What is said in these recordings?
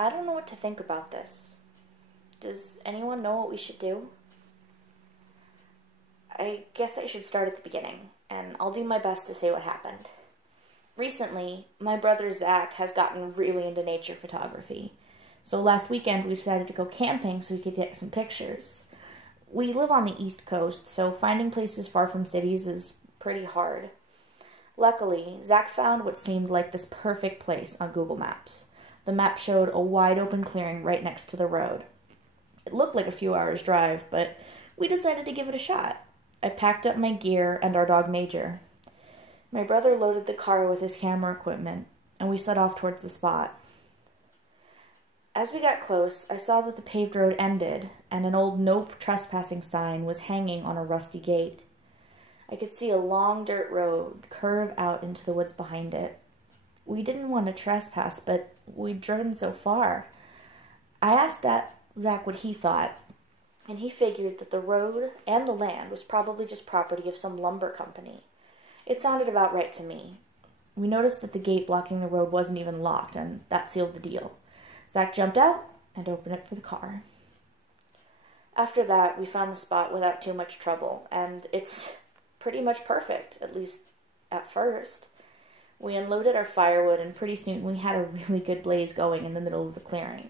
I don't know what to think about this. Does anyone know what we should do? I guess I should start at the beginning, and I'll do my best to say what happened. Recently, my brother Zach has gotten really into nature photography. So last weekend we decided to go camping so we could get some pictures. We live on the East Coast, so finding places far from cities is pretty hard. Luckily, Zach found what seemed like this perfect place on Google Maps. The map showed a wide open clearing right next to the road. It looked like a few hours' drive, but we decided to give it a shot. I packed up my gear and our dog Major. My brother loaded the car with his camera equipment, and we set off towards the spot. As we got close, I saw that the paved road ended, and an old "No Trespassing" sign was hanging on a rusty gate. I could see a long dirt road curve out into the woods behind it. We didn't want to trespass, but we'd driven so far. I asked Zach what he thought, and he figured that the road and the land was probably just property of some lumber company. It sounded about right to me. We noticed that the gate blocking the road wasn't even locked, and that sealed the deal. Zach jumped out and opened it for the car. After that, we found the spot without too much trouble, and it's pretty much perfect, at least at first. We unloaded our firewood, and pretty soon we had a really good blaze going in the middle of the clearing.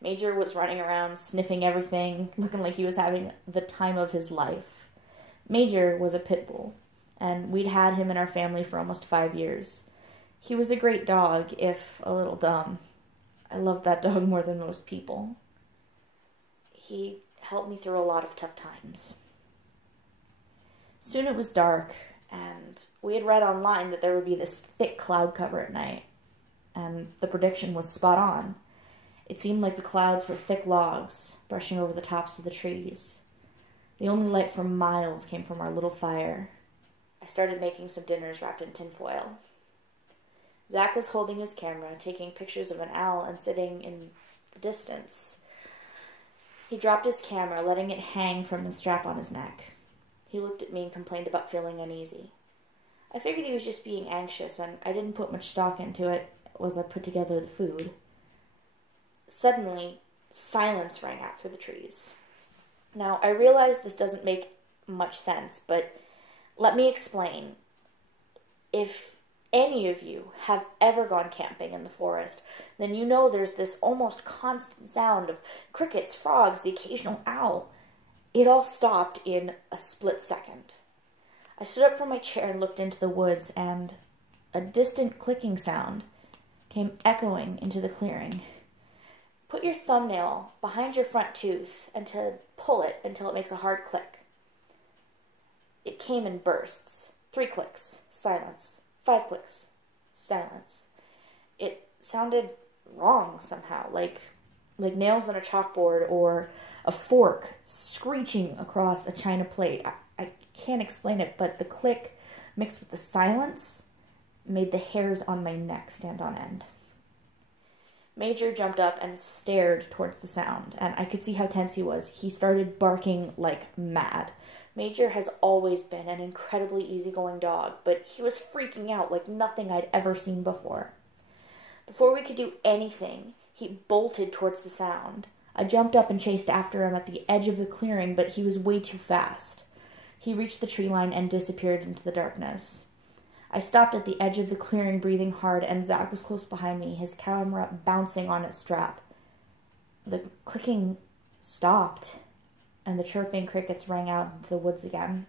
Major was running around, sniffing everything, looking like he was having the time of his life. Major was a pit bull, and we'd had him in our family for almost 5 years. He was a great dog, if a little dumb. I loved that dog more than most people. He helped me through a lot of tough times. Soon it was dark, and we had read online that there would be this thick cloud cover at night, and the prediction was spot on. It seemed like the clouds were thick logs brushing over the tops of the trees. The only light for miles came from our little fire. I started making some dinners wrapped in tinfoil. Zach was holding his camera, taking pictures of an owl and sitting in the distance. He dropped his camera, letting it hang from the strap on his neck. He looked at me and complained about feeling uneasy. I figured he was just being anxious, and I didn't put much stock into it as I put together the food. Suddenly, silence rang out through the trees. Now, I realize this doesn't make much sense, but let me explain. If any of you have ever gone camping in the forest, then you know there's this almost constant sound of crickets, frogs, the occasional owl. It all stopped in a split second. I stood up from my chair and looked into the woods, and a distant clicking sound came echoing into the clearing. Put your thumbnail behind your front tooth and to pull it until it makes a hard click. It came in bursts. 3 clicks, silence. 5 clicks, silence. It sounded wrong somehow, like nails on a chalkboard or a fork screeching across a china plate. I can't explain it, but the click mixed with the silence made the hairs on my neck stand on end. Major jumped up and stared towards the sound, and I could see how tense he was. He started barking like mad. Major has always been an incredibly easygoing dog, but he was freaking out like nothing I'd ever seen before. Before we could do anything, he bolted towards the sound. I jumped up and chased after him at the edge of the clearing, but he was way too fast. He reached the tree line and disappeared into the darkness. I stopped at the edge of the clearing, breathing hard, and Zach was close behind me, his camera bouncing on its strap. The clicking stopped, and the chirping crickets rang out into the woods again.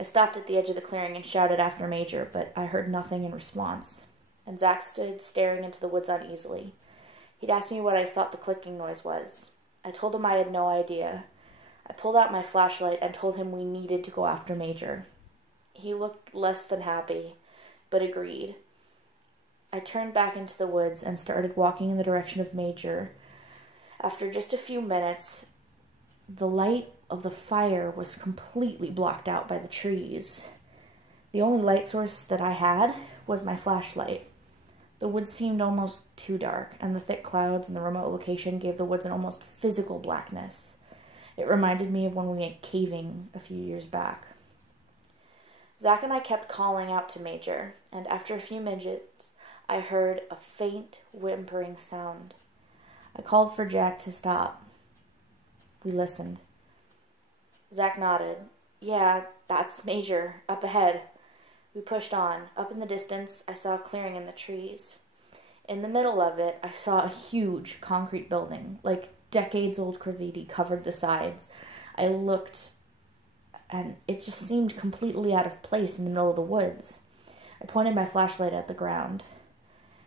I stopped at the edge of the clearing and shouted after Major, but I heard nothing in response, and Zach stood staring into the woods uneasily. He'd asked me what I thought the clicking noise was. I told him I had no idea. I pulled out my flashlight and told him we needed to go after Major. He looked less than happy, but agreed. I turned back into the woods and started walking in the direction of Major. After just a few minutes, the light of the fire was completely blocked out by the trees. The only light source that I had was my flashlight. The woods seemed almost too dark, and the thick clouds in the remote location gave the woods an almost physical blackness. It reminded me of when we went caving a few years back. Zach and I kept calling out to Major, and after a few minutes, I heard a faint whimpering sound. I called for Jack to stop. We listened. Zach nodded. Yeah, that's Major, up ahead. We pushed on. Up in the distance, I saw a clearing in the trees. In the middle of it, I saw a huge concrete building, like decades-old graffiti covered the sides. I looked, and it just seemed completely out of place in the middle of the woods. I pointed my flashlight at the ground.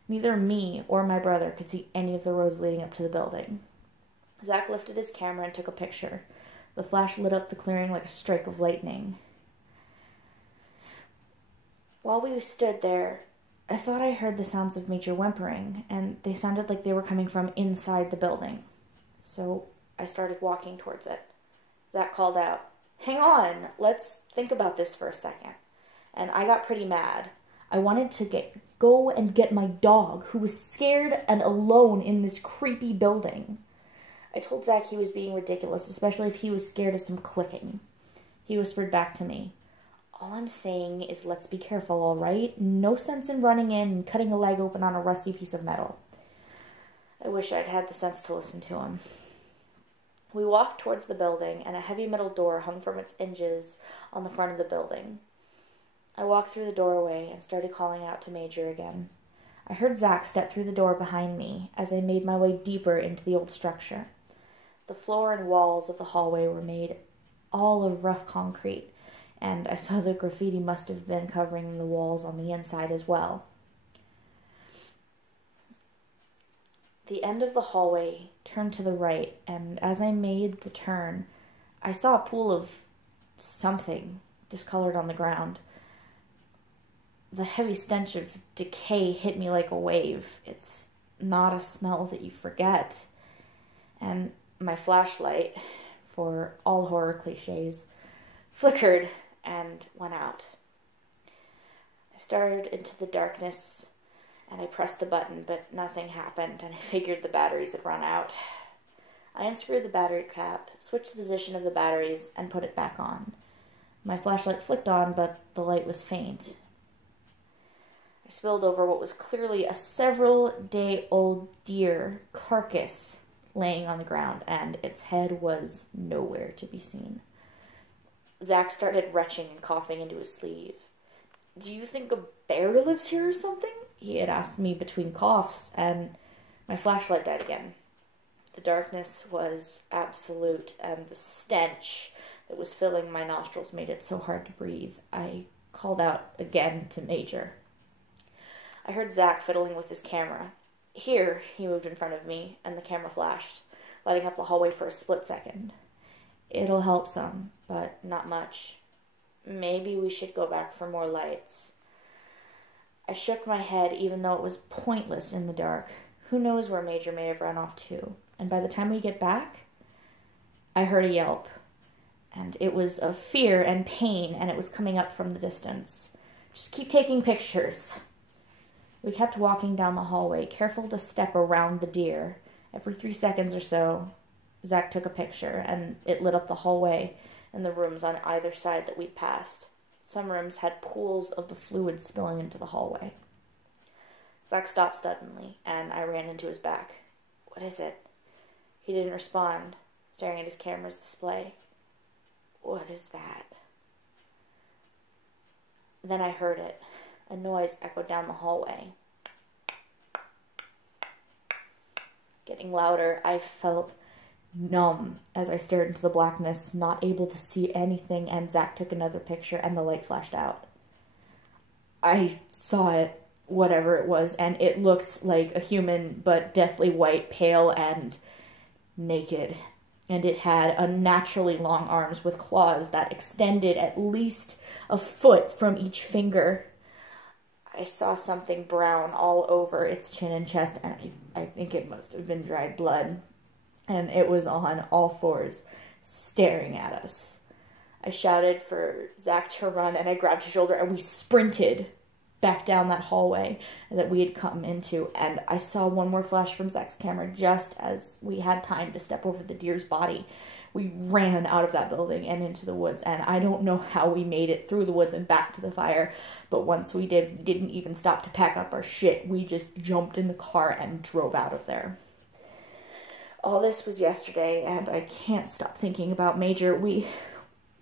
Neither me or my brother could see any of the roads leading up to the building. Zach lifted his camera and took a picture. The flash lit up the clearing like a strike of lightning. While we stood there, I thought I heard the sounds of Major whimpering, and they sounded like they were coming from inside the building. So I started walking towards it. Zach called out, "Hang on, let's think about this for a second." And I got pretty mad. I wanted to go and get my dog, who was scared and alone in this creepy building. I told Zach he was being ridiculous, especially if he was scared of some clicking. He whispered back to me, "All I'm saying is let's be careful, all right? No sense in running in and cutting a leg open on a rusty piece of metal." I wish I'd had the sense to listen to him. We walked towards the building, and a heavy metal door hung from its hinges on the front of the building. I walked through the doorway and started calling out to Major again. I heard Zach step through the door behind me as I made my way deeper into the old structure. The floor and walls of the hallway were made all of rough concrete, and I saw the graffiti must have been covering the walls on the inside as well. The end of the hallway turned to the right, and as I made the turn, I saw a pool of something discolored on the ground. The heavy stench of decay hit me like a wave. It's not a smell that you forget. And my flashlight, for all horror cliches, flickered and went out. I stared into the darkness and I pressed the button, but nothing happened, and I figured the batteries had run out. I unscrewed the battery cap, switched the position of the batteries, and put it back on. My flashlight flicked on, but the light was faint. I spilled over what was clearly a several-day-old deer carcass laying on the ground, and its head was nowhere to be seen. Zach started retching and coughing into his sleeve. "Do you think a bear lives here or something?" he had asked me between coughs, and my flashlight died again. The darkness was absolute, and the stench that was filling my nostrils made it so hard to breathe. I called out again to Major. I heard Zach fiddling with his camera. "Here," he moved in front of me, and the camera flashed, lighting up the hallway for a split second. "It'll help some, but not much. Maybe we should go back for more lights." I shook my head, even though it was pointless in the dark. Who knows where Major may have run off to? And by the time we get back, I heard a yelp. And it was of fear and pain, and it was coming up from the distance. "Just keep taking pictures." We kept walking down the hallway, careful to step around the deer. Every 3 seconds or so, Zach took a picture, and it lit up the hallway and the rooms on either side that we'd passed. Some rooms had pools of the fluid spilling into the hallway. Zach stopped suddenly, and I ran into his back. "What is it?" He didn't respond, staring at his camera's display. "What is that?" Then I heard it. A noise echoed down the hallway. Getting louder, I felt numb as I stared into the blackness, not able to see anything, and Zach took another picture and the light flashed out. I saw it, whatever it was, and it looked like a human, but deathly white, pale, and naked. And it had unnaturally long arms with claws that extended at least a foot from each finger. I saw something brown all over its chin and chest, and I think it must have been dried blood. And it was on all fours, staring at us. I shouted for Zach to run, and I grabbed his shoulder, and we sprinted back down that hallway that we had come into, and I saw one more flash from Zach's camera just as we had time to step over the deer's body. We ran out of that building and into the woods, and I don't know how we made it through the woods and back to the fire, but once we did, we didn't even stop to pack up our shit. We just jumped in the car and drove out of there. all this was yesterday, and I can't stop thinking about Major. We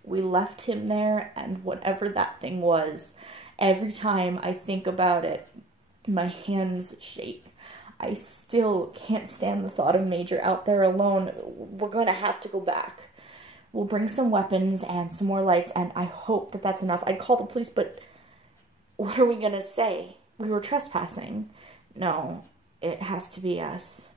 left him there, and whatever that thing was, every time I think about it, my hands shake. I still can't stand the thought of Major out there alone. We're going to have to go back. We'll bring some weapons and some more lights, and I hope that that's enough. I'd call the police, but what are we going to say? We were trespassing. No, it has to be us.